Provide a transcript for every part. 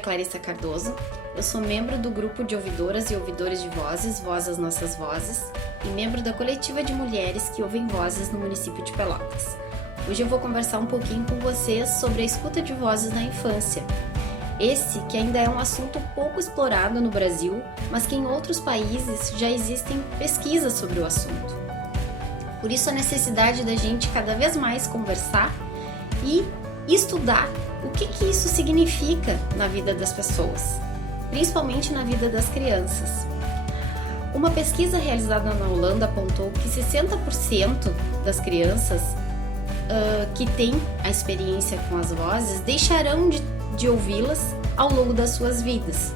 é Clarissa Cardoso, eu sou membro do grupo de ouvidoras e ouvidores de vozes, Voz as Nossas Vozes, e membro da coletiva de mulheres que ouvem vozes no município de Pelotas. Hoje eu vou conversar um pouquinho com vocês sobre a escuta de vozes na infância. Esse que ainda é um assunto pouco explorado no Brasil, mas que em outros países já existem pesquisas sobre o assunto. Por isso a necessidade da gente cada vez mais conversar e estudar o que isso significa na vida das pessoas, principalmente na vida das crianças. Uma pesquisa realizada na Holanda apontou que 60% das crianças que têm a experiência com as vozes deixarão de ouvi-las ao longo das suas vidas.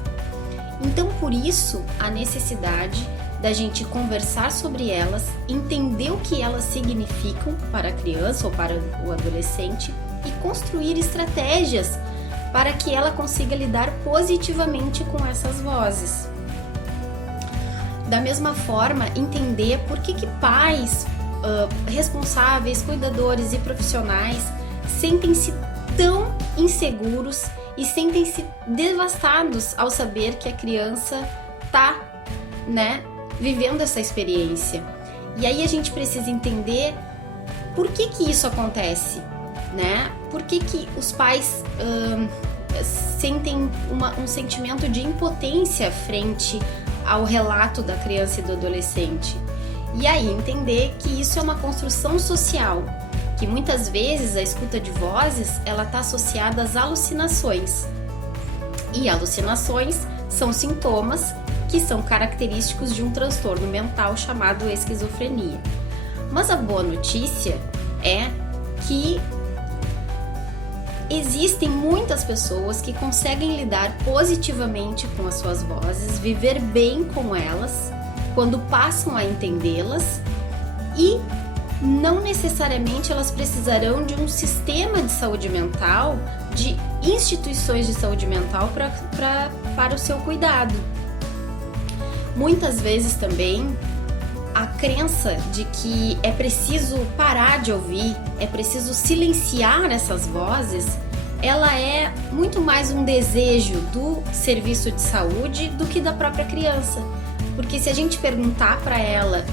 Então, por isso, a necessidade da gente conversar sobre elas, entender o que elas significam para a criança ou para o adolescente e construir estratégias para que ela consiga lidar positivamente com essas vozes. Da mesma forma, entender por que pais responsáveis, cuidadores e profissionais sentem-se tão inseguros e sentem-se devastados ao saber que a criança está, vivendo essa experiência. E aí a gente precisa entender por que isso acontece, Por que os pais sentem um sentimento de impotência frente ao relato da criança e do adolescente. E aí entender que isso é uma construção social, que muitas vezes a escuta de vozes ela está associada às alucinações. E alucinações são sintomas que são característicos de um transtorno mental chamado esquizofrenia. Mas a boa notícia é que existem muitas pessoas que conseguem lidar positivamente com as suas vozes, viver bem com elas, quando passam a entendê-las, e não necessariamente elas precisarão de um sistema de saúde mental, de instituições de saúde mental para o seu cuidado. Muitas vezes também a crença de que é preciso parar de ouvir, é preciso silenciar essas vozes, ela é muito mais um desejo do serviço de saúde do que da própria criança. Porque se a gente perguntar para ela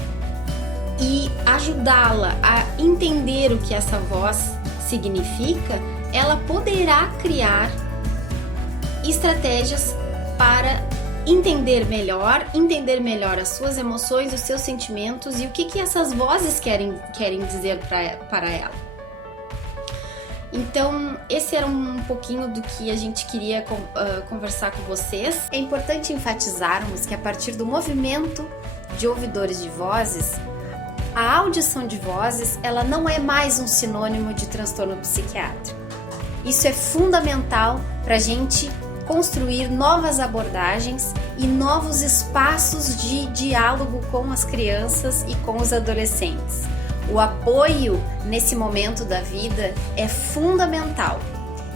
e ajudá-la a entender o que essa voz significa, ela poderá criar estratégias para entender melhor as suas emoções, os seus sentimentos e o que essas vozes querem dizer para ela. Então, esse era um pouquinho do que a gente queria conversar com vocês. É importante enfatizarmos que a partir do movimento de ouvidores de vozes, a audição de vozes ela não é mais um sinônimo de transtorno psiquiátrico. Isso é fundamental para a gente construir novas abordagens e novos espaços de diálogo com as crianças e com os adolescentes. O apoio nesse momento da vida é fundamental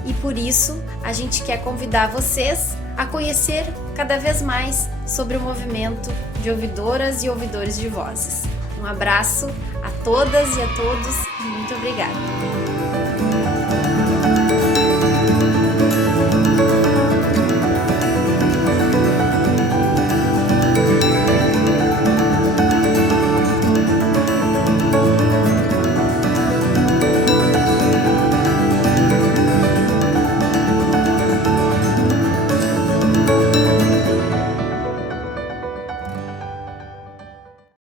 e por isso a gente quer convidar vocês a conhecer cada vez mais sobre o movimento de ouvidoras e ouvidores de vozes. Um abraço a todas e a todos e muito obrigada!